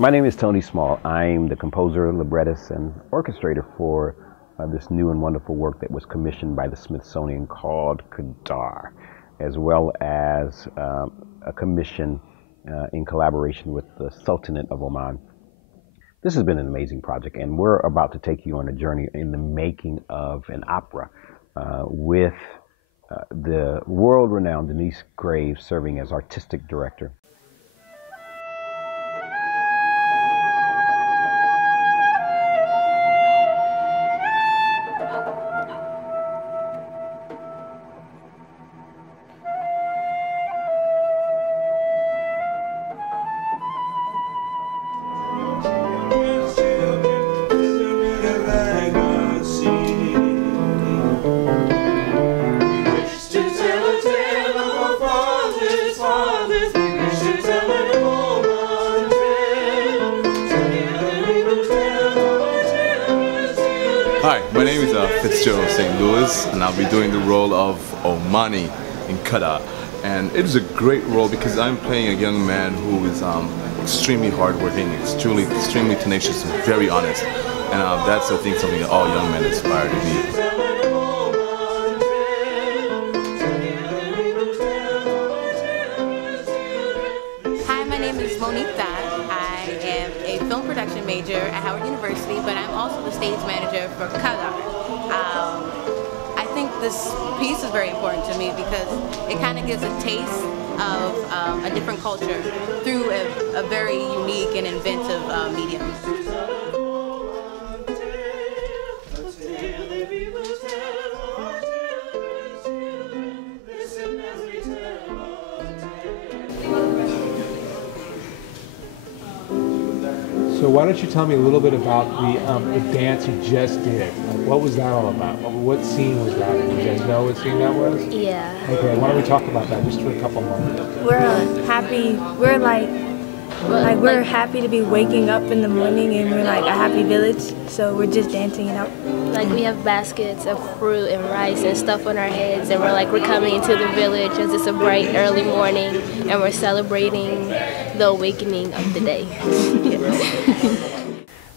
My name is Tony Small. I'm the composer, librettist, and orchestrator for this new and wonderful work that was commissioned by the Smithsonian called Qadar, as well as a commission in collaboration with the Sultanate of Oman. This has been an amazing project, and we're about to take you on a journey in the making of an opera with the world-renowned Deryce Graves serving as artistic director. Hi, my name is Fitzgerald St, and I'll be doing the role of Amani in Qadar. And it is a great role because I'm playing a young man who is extremely hardworking, extremely tenacious, and very honest. And that's, I think, something that all young men aspire to be. Hi, my name is Monique Dodd. I am a film production major at Howard University, but I'm also the stage manager for Qadar. I think this piece is very important to me because it kind of gives a taste of a different culture through a very unique and inventive medium. So why don't you tell me a little bit about the dance you just did? What was that all about? What scene was that? Do you guys know what scene that was? Yeah. Okay, why don't we talk about that just for a couple moments? We're happy. We're happy to be waking up in the morning, and we're like a happy village. So we're just dancing it out. Like we have baskets of fruit and rice and stuff on our heads, and we're coming into the village as it's a bright early morning, and we're celebrating the awakening of the day.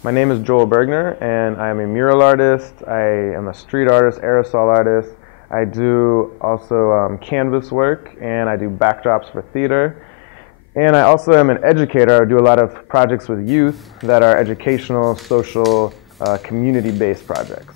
My name is Bergner, and I am a mural artist. I am a street artist, aerosol artist. I do also canvas work, and I do backdrops for theater. And I also am an educator. I do a lot of projects with youth that are educational, social, community-based projects.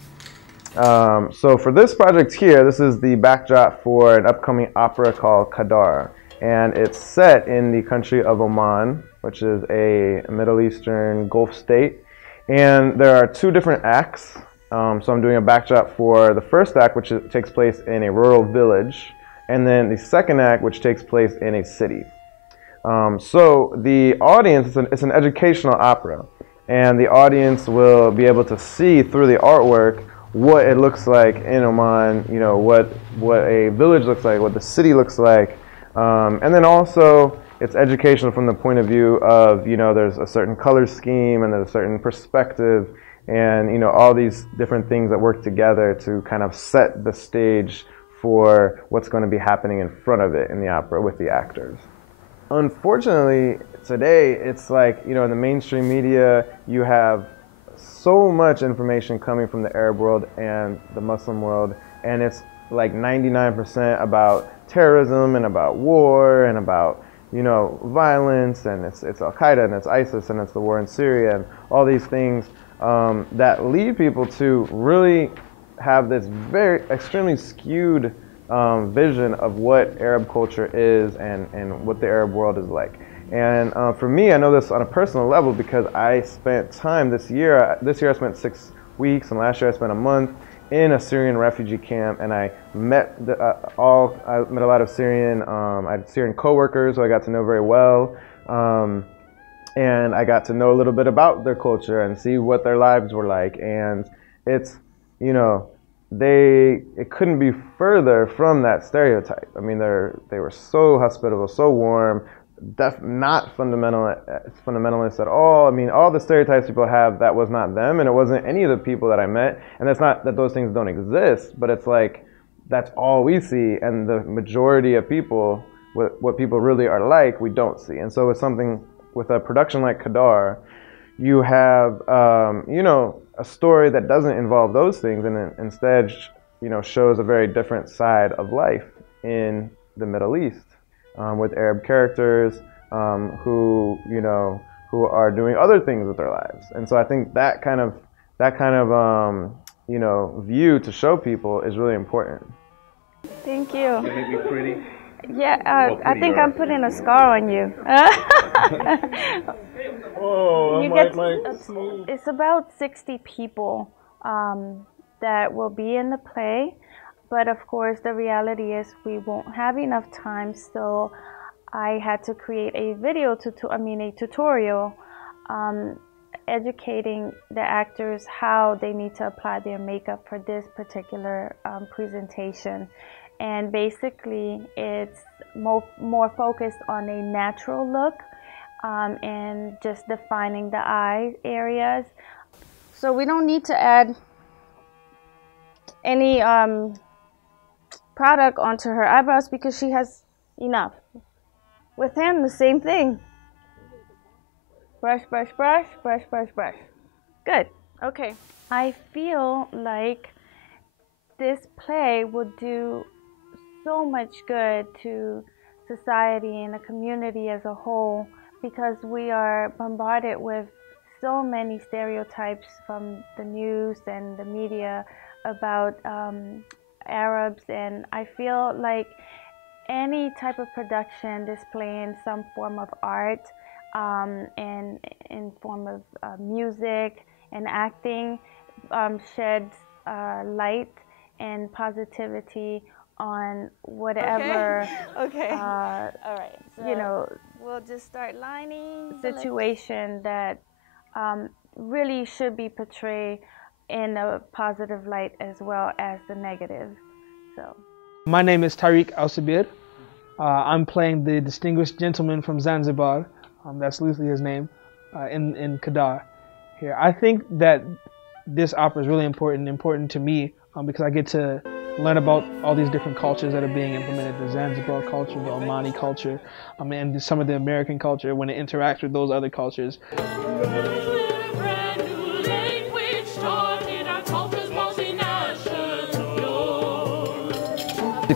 So for this project here, this is the backdrop for an upcoming opera called Qadar. And it's set in the country of Oman, which is a Middle Eastern Gulf state. And there are two different acts. So I'm doing a backdrop for the first act, which takes place in a rural village, and then the second act, which takes place in a city. So the audience, it's an educational opera, and the audience will be able to see through the artwork what it looks like in Oman, you know, what a village looks like, what the city looks like. And then also it's educational from the point of view of, you know, there's a certain color scheme and there's a certain perspective and, you know, all these different things that work together to kind of set the stage for what's going to be happening in front of it in the opera with the actors. Unfortunately, today, it's like, you know, in the mainstream media, you have so much information coming from the Arab world and the Muslim world, and it's like 99% about terrorism and about war and about, you know, violence, and it's Al-Qaeda and it's ISIS and it's the war in Syria and all these things that lead people to really have this very extremely skewed vision of what Arab culture is and what the Arab world is like. And for me, I know this on a personal level because I spent time this year. This year I spent 6 weeks, and last year I spent a month in a Syrian refugee camp, and I met a lot of Syrian. I had Syrian coworkers who I got to know very well, and I got to know a little bit about their culture and see what their lives were like. And it's, you know, it couldn't be further from that stereotype. I mean, they were so hospitable, so warm, not fundamentalist at all. I mean, all the stereotypes people have, that was not them, and it wasn't any of the people that I met. And that's not that those things don't exist, but it's like that's all we see, and the majority of people, what people really are like, we don't see. And so it's something, with a production like Qadar, you have you know, a story that doesn't involve those things, and instead, you know, shows a very different side of life in the Middle East, with Arab characters who, you know, who are doing other things with their lives. And so I think that kind of you know, view to show people is really important. Thank you. It make me pretty. Yeah, I think I'm putting a scar on you. Oh, You get it's about 60 people that will be in the play, but of course the reality is we won't have enough time, so I had to create a video a tutorial educating the actors how they need to apply their makeup for this particular presentation. And basically it's more focused on a natural look and just defining the eye areas. So we don't need to add any product onto her eyebrows because she has enough. With him, the same thing. Brush, brush, brush, brush, brush, brush. Good. Okay. I feel like this play will do so much good to society and the community as a whole, because we are bombarded with so many stereotypes from the news and the media about Arabs, and I feel like any type of production displaying some form of art and in form of music and acting sheds light and positivity on whatever Okay. All right. So you know, we'll just start lining situation that really should be portrayed in a positive light as well as the negative. So, my name is Tariq Al-Sabir. I'm playing the distinguished gentleman from Zanzibar. That's loosely his name in Qadar. Here, I think that this opera is really important to me because I get to learn about all these different cultures that are being implemented, the Zanzibar culture, the Amani culture, and some of the American culture when it interacts with those other cultures.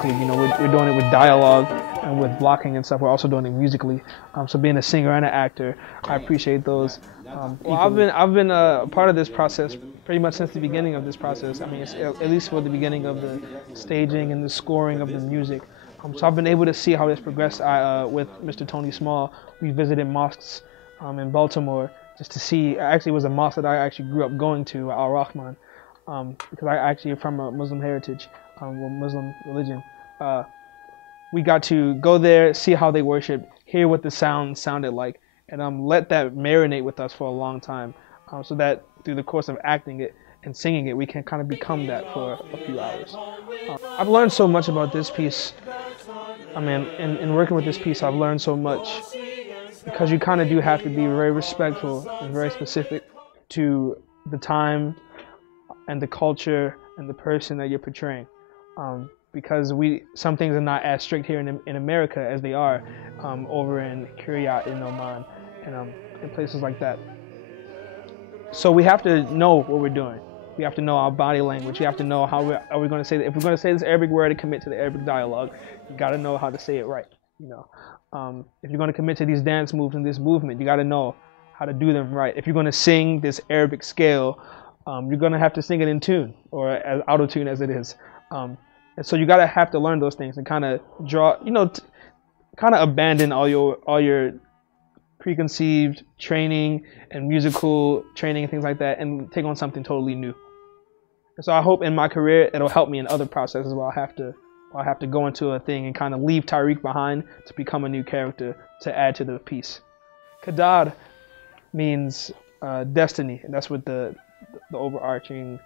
You know, we're doing it with dialogue and with blocking and stuff. We're also doing it musically. So being a singer and an actor, I appreciate those. Well, I've been a part of this process pretty much since the beginning of this process. I mean, it's at least for the beginning of the staging and the scoring of the music. So I've been able to see how this progressed. With Mr. Tony Small, we visited mosques in Baltimore just to see. Actually, it was a mosque that I actually grew up going to, Al Rahman, because I actually am from a Muslim heritage, Muslim religion. We got to go there, see how they worship, hear what the sound sounded like, and let that marinate with us for a long time, so that through the course of acting it and singing it, we can kind of become that for a few hours. I've learned so much about this piece. I mean, in working with this piece, I've learned so much because you kind of do have to be very respectful and very specific to the time and the culture and the person that you're portraying. Because some things are not as strict here in America as they are over in Kiryat in Oman and in places like that. So we have to know what we're doing. We have to know our body language. We have to know how are we going to say that. If we're going to say this Arabic word and commit to the Arabic dialogue, you got to know how to say it right. You know, if you're going to commit to these dance moves and this movement, you got to know how to do them right. If you're going to sing this Arabic scale, you're going to have to sing it in tune or as auto-tune as it is. And so you gotta have to learn those things and kind of draw, you know, kind of abandon all your preconceived training and musical training and things like that, and take on something totally new. And so I hope in my career it'll help me in other processes where I have to go into a thing and kind of leave Tariq behind to become a new character to add to the piece. Qadar means destiny, and that's what the overarching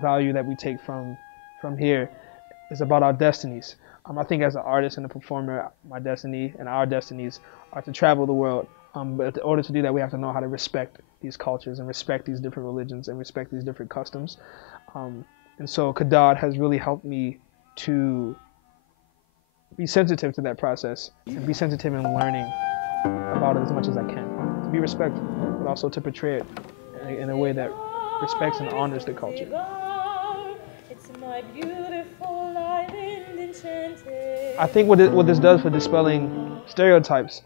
value that we take from here is about our destinies. I think as an artist and a performer, my destiny and our destinies are to travel the world. But in order to do that, we have to know how to respect these cultures and respect these different religions and respect these different customs. And so Qadar has really helped me to be sensitive to that process and be sensitive in learning about it as much as I can. To be respectful, but also to portray it in a way that respects and honors the culture. I think what this does for dispelling stereotypes,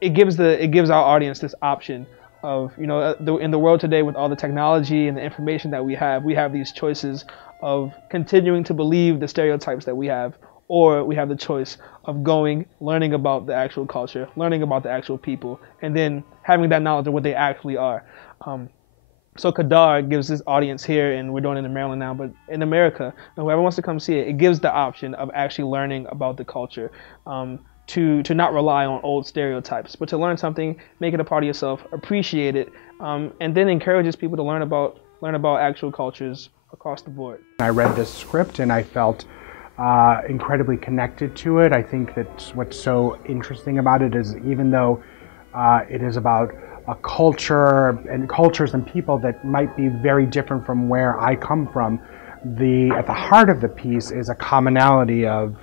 it gives our audience this option of, you know, in the world today with all the technology and the information that we have these choices of continuing to believe the stereotypes that we have, or we have the choice of going, learning about the actual culture, learning about the actual people, and then having that knowledge of what they actually are. So Qadar gives this audience here, and we're doing it in Maryland now, but in America, and whoever wants to come see it, it gives the option of actually learning about the culture, to not rely on old stereotypes, but to learn something, make it a part of yourself, appreciate it, and then encourages people to learn about actual cultures across the board. I read this script and I felt incredibly connected to it. I think that what's so interesting about it is, even though it is about a culture and cultures and people that might be very different from where I come from, at the heart of the piece is a commonality of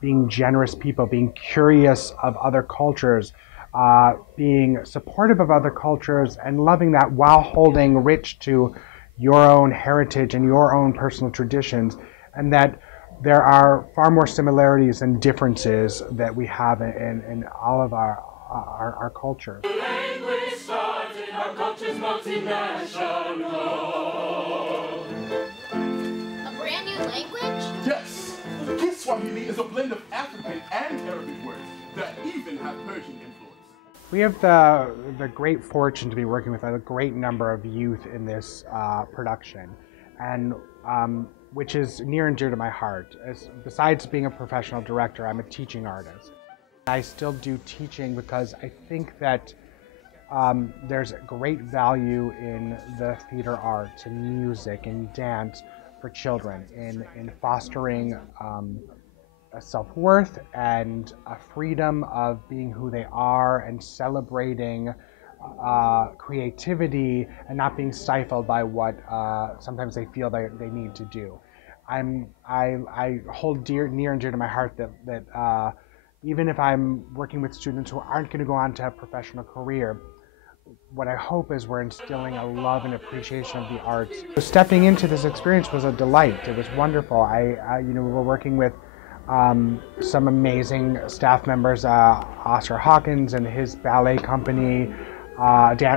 being generous people, being curious of other cultures, being supportive of other cultures, and loving that while holding rich to your own heritage and your own personal traditions, and that there are far more similarities than differences that we have in all of our cultures. Language started, our culture's multinational. A brand new language? Yes! Kiswahili is a blend of African and Arabic words that even have Persian influence. We have the great fortune to be working with a great number of youth in this production, and which is near and dear to my heart. Besides being a professional director, I'm a teaching artist. I still do teaching because I think that there's great value in the theater arts and music and dance for children in fostering a self-worth and a freedom of being who they are, and celebrating creativity and not being stifled by what sometimes they feel they need to do. I hold near and dear to my heart that even if I'm working with students who aren't going to go on to a professional career, what I hope is we're instilling a love and appreciation of the arts. Stepping into this experience was a delight. It was wonderful. We were working with some amazing staff members, Oscar Hawkins and his ballet company.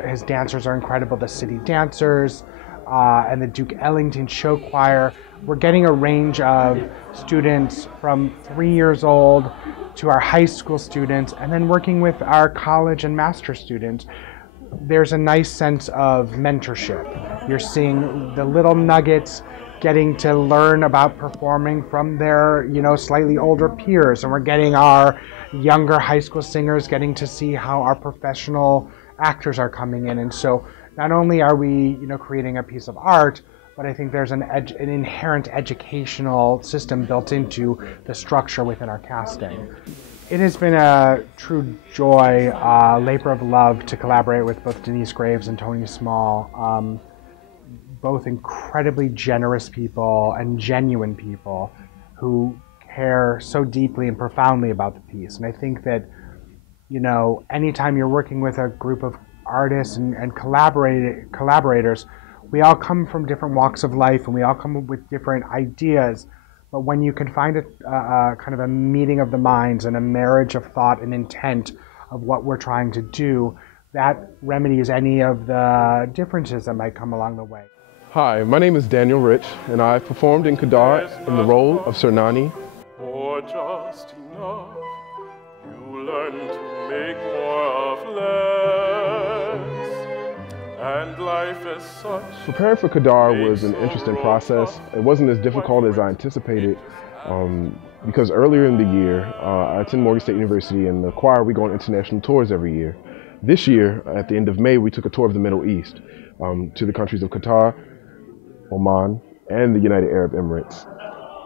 His dancers are incredible, the City Dancers, and the Duke Ellington Show Choir. We're getting a range of students from 3 years old to our high school students, and then working with our college and master students. There's a nice sense of mentorship. You're seeing the little nuggets getting to learn about performing from their, slightly older peers, and we're getting our younger high school singers getting to see how our professional actors are coming in. And so not only are we, creating a piece of art, but I think there's an inherent educational system built into the structure within our casting. It has been a true joy, labor of love to collaborate with both Deryce Graves and Tony Small, both incredibly generous people and genuine people who care so deeply and profoundly about the piece. And I think that, anytime you're working with a group of artists and collaborators, we all come from different walks of life, and we all come with different ideas. But when you can find a kind of a meeting of the minds and a marriage of thought and intent of what we're trying to do, that remedies any of the differences that might come along the way. Hi, my name is Daniel Rich, and I performed in Qadar in the role of Sir Nani. Or just enough, you learn to make more of less, and life is such. Preparing for Qadar was an interesting process. It wasn't as difficult as I anticipated, because earlier in the year, I attend Morgan State University, and the choir, we go on international tours every year. This year, at the end of May, we took a tour of the Middle East, to the countries of Qatar, Oman, and the United Arab Emirates.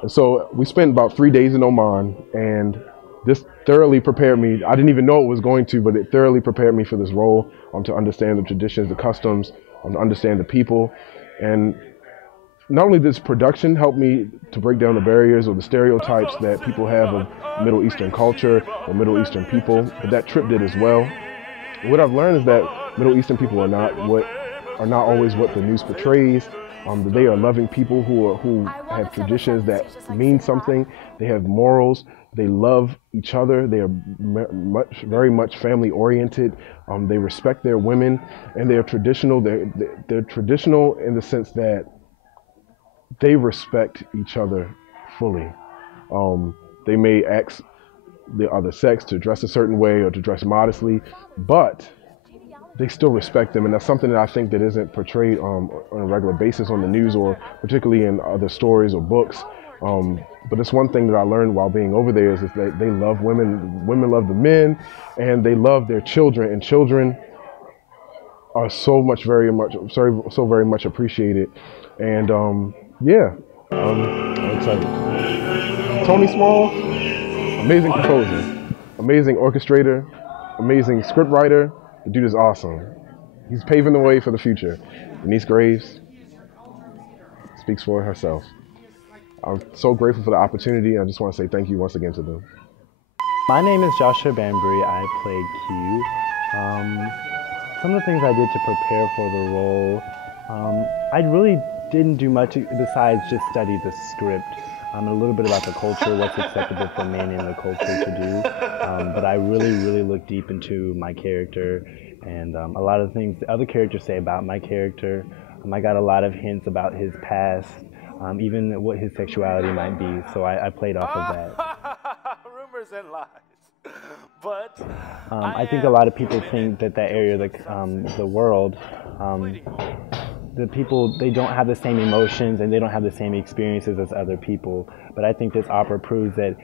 And so we spent about 3 days in Oman, and this thoroughly prepared me. I didn't even know it was going to, but it thoroughly prepared me for this role, to understand the traditions, the customs, to understand the people. And not only does production help me to break down the barriers or the stereotypes that people have of Middle Eastern culture or Middle Eastern people, but that trip did as well. What I've learned is that Middle Eastern people are not always what the news portrays. They are loving people who have traditions that mean something. They have morals. They love each other. They are very much family oriented. They respect their women, and they are traditional. They're traditional in the sense that they respect each other fully. They may ask the other sex to dress a certain way or to dress modestly, but they still respect them, and that's something that I think that isn't portrayed on a regular basis on the news or particularly in other stories or books. But it's one thing that I learned while being over there is that they love women, women love the men, and they love their children, and children are so very much appreciated. And yeah, I'm excited. Tony Small, amazing composer, amazing orchestrator, amazing scriptwriter. The dude is awesome. He's paving the way for the future. Deryce Graves speaks for herself. I'm so grateful for the opportunity. I just want to say thank you once again to them. My name is Joshua Banbury. I played Q. Some of the things I did to prepare for the role, I really didn't do much besides just study the script. A little bit about the culture, what's acceptable for men in the culture to do. But I really looked deep into my character and a lot of the things the other characters say about my character. I got a lot of hints about his past, even what his sexuality might be. So I played off of that. Rumors and lies. But I think a lot of people think that area of the world, the people, they don't have the same emotions and they don't have the same experiences as other people. But I think this opera proves that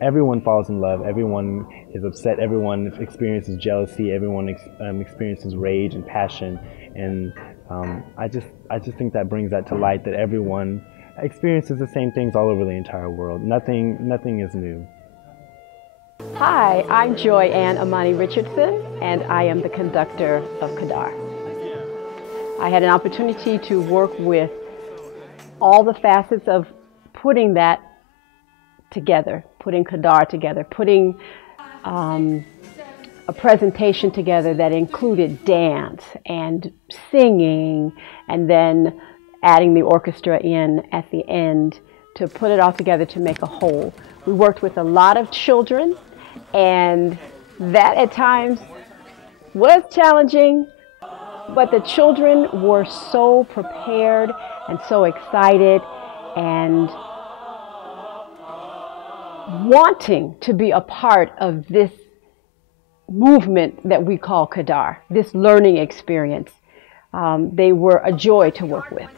everyone falls in love, everyone is upset, everyone experiences jealousy, everyone experiences rage and passion. And I just think that brings that to light, that everyone experiences the same things all over the entire world. Nothing is new. Hi, I'm Joyanne Amani Richardson, and I am the conductor of Qadar. I had an opportunity to work with all the facets of putting that together, putting Qadar together, putting a presentation together that included dance and singing, and then adding the orchestra in at the end to put it all together to make a whole. We worked with a lot of children, and that at times was challenging, but the children were so prepared and so excited and wanting to be a part of this movement that we call Qadar, this learning experience. They were a joy to work with.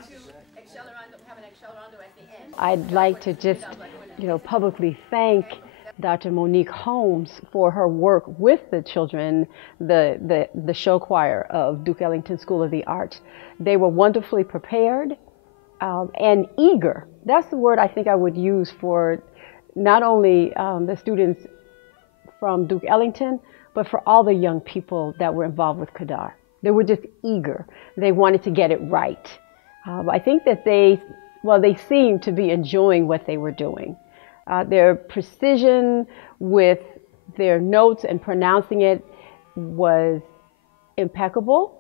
I'd like to just, publicly thank Dr. Monique Holmes for her work with the children, the show choir of Duke Ellington School of the Arts. They were wonderfully prepared and eager. That's the word I think I would use for not only the students from Duke Ellington, but for all the young people that were involved with Qadar. They were just eager. They wanted to get it right. I think that they seemed to be enjoying what they were doing. Their precision with their notes and pronouncing it was impeccable.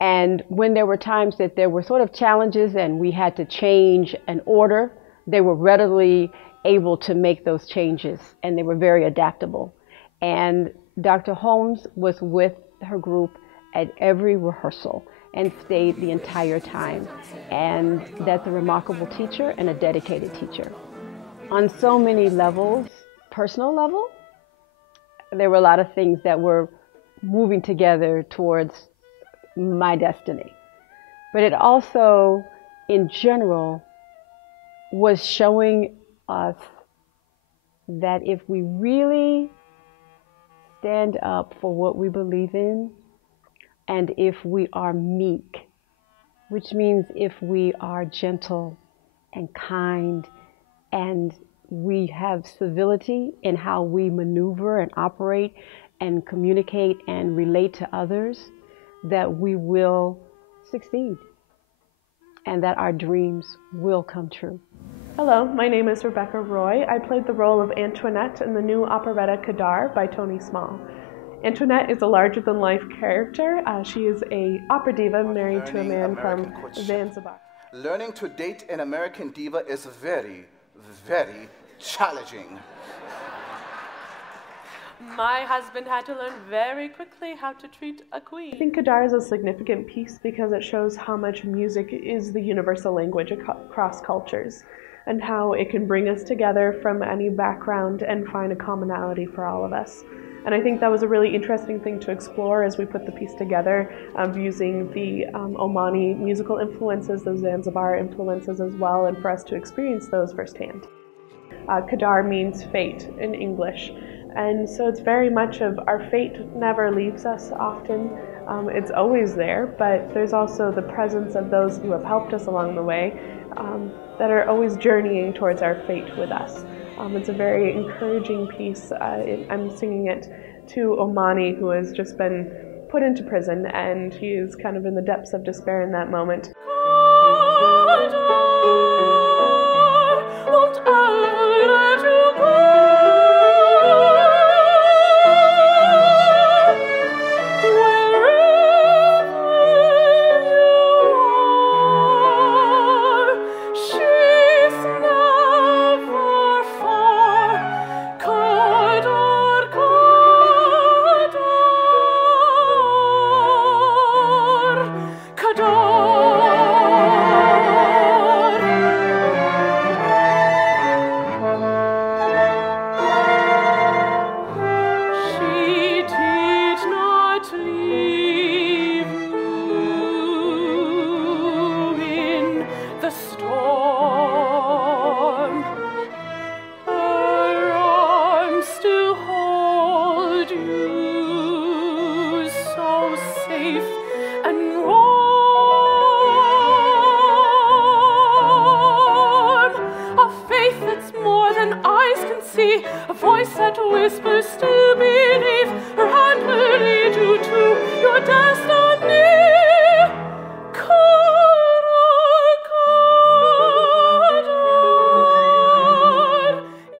And when there were times that there were sort of challenges and we had to change an order, they were readily able to make those changes, and they were very adaptable. And Dr. Holmes was with her group at every rehearsal and stayed the entire time. And that's a remarkable teacher and a dedicated teacher. On so many levels, personal level, there were a lot of things that were moving together towards my destiny. But it also, in general, was showing us that if we really stand up for what we believe in, and if we are meek, which means if we are gentle and kind, and we have civility in how we maneuver and operate and communicate and relate to others, that we will succeed. and that our dreams will come true. Hello, my name is Rebecca Roy. I played the role of Antoinette in the new operetta Qadar by Tony Small. Antoinette is a larger-than-life character. She is an opera diva married to a man from Zanzibar. Learning to date an American diva is very, very challenging. My husband had to learn very quickly how to treat a queen. I think Qadar is a significant piece because it shows how much music is the universal language across cultures, and how it can bring us together from any background and find a commonality for all of us. And I think that was a really interesting thing to explore as we put the piece together, using the Omani musical influences, those Zanzibar influences as well, and for us to experience those firsthand. Qadar means fate in English, and so it's very much of our fate never leaves us often. It's always there, but there's also the presence of those who have helped us along the way, that are always journeying towards our fate with us. It's a very encouraging piece. I'm singing it to Amani, who has just been put into prison, and he is kind of in the depths of despair in that moment.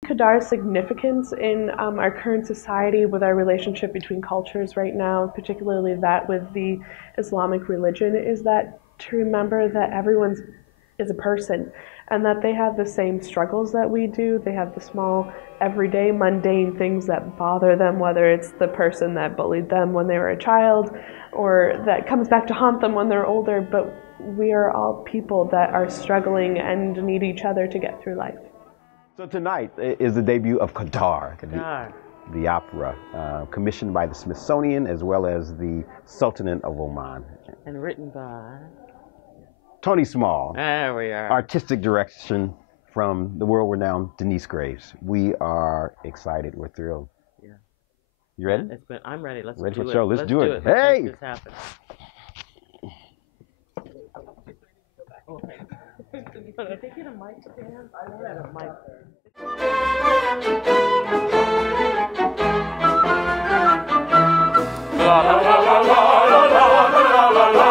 Qadar's significance in our current society with our relationship between cultures right now, particularly that with the Islamic religion, is that to remember that everyone is a person and that they have the same struggles that we do. They have the small, everyday, mundane things that bother them, whether it's the person that bullied them when they were a child or that comes back to haunt them when they're older, but we are all people that are struggling and need each other to get through life. So tonight is the debut of Qadar, Qadar. The opera, commissioned by the Smithsonian as well as the Sultanate of Oman. And written by? Tony Small. There we are. Artistic direction from the world-renowned Deryce Graves. We are excited. We're thrilled. Yeah. You ready? I'm ready. Let's ready do for the it. show. Let's do it. Let's Hey! make this happen. Can I get a mic stand? I don't have a mic La la la la la la la la la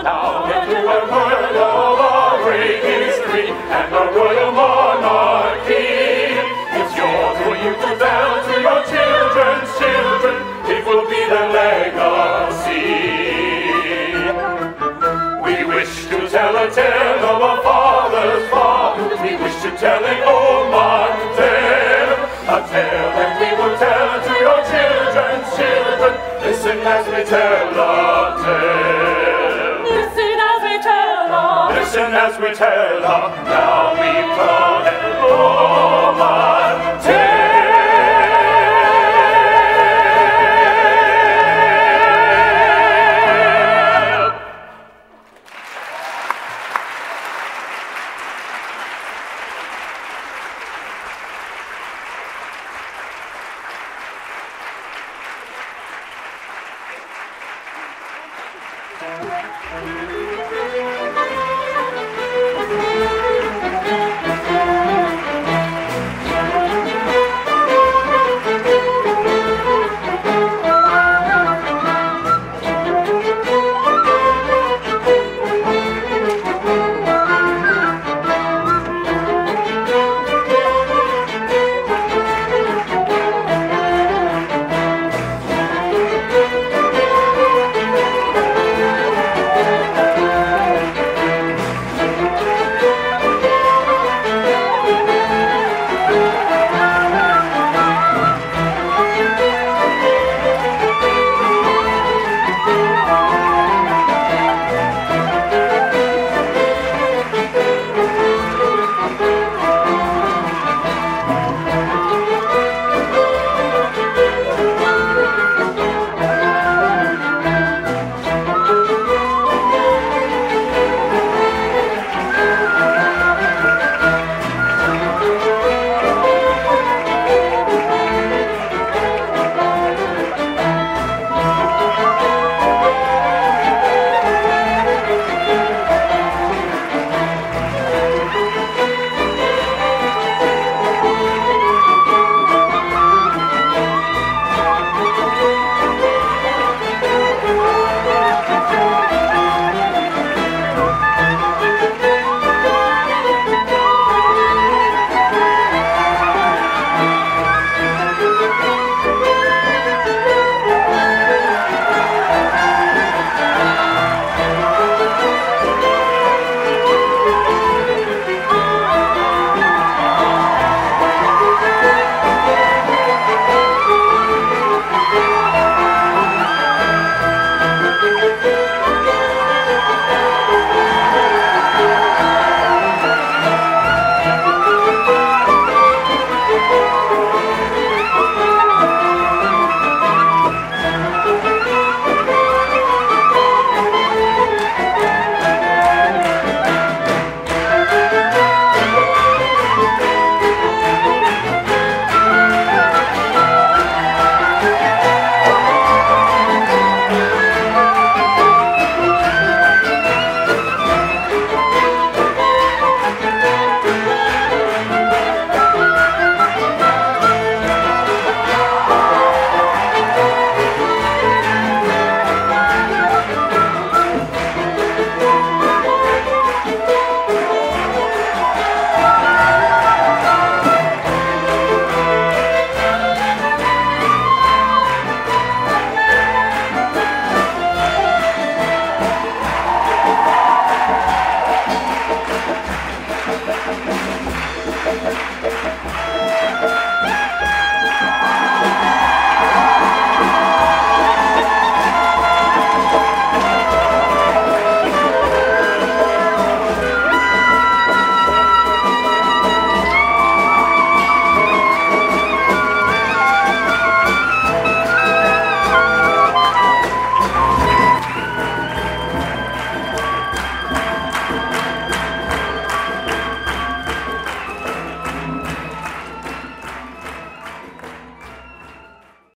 Now that you have heard of our great history and the royal monarchy, it's yours for you to tell to your children's children. It will be their legacy. We wish to tell a tale of our fathers' fathers. We wish to tell an Oman tale, a tale that we will tell to your children's children. Listen as we tell a tale. Listen as we tell a. Listen as we tell a. Now we call an Oman tale.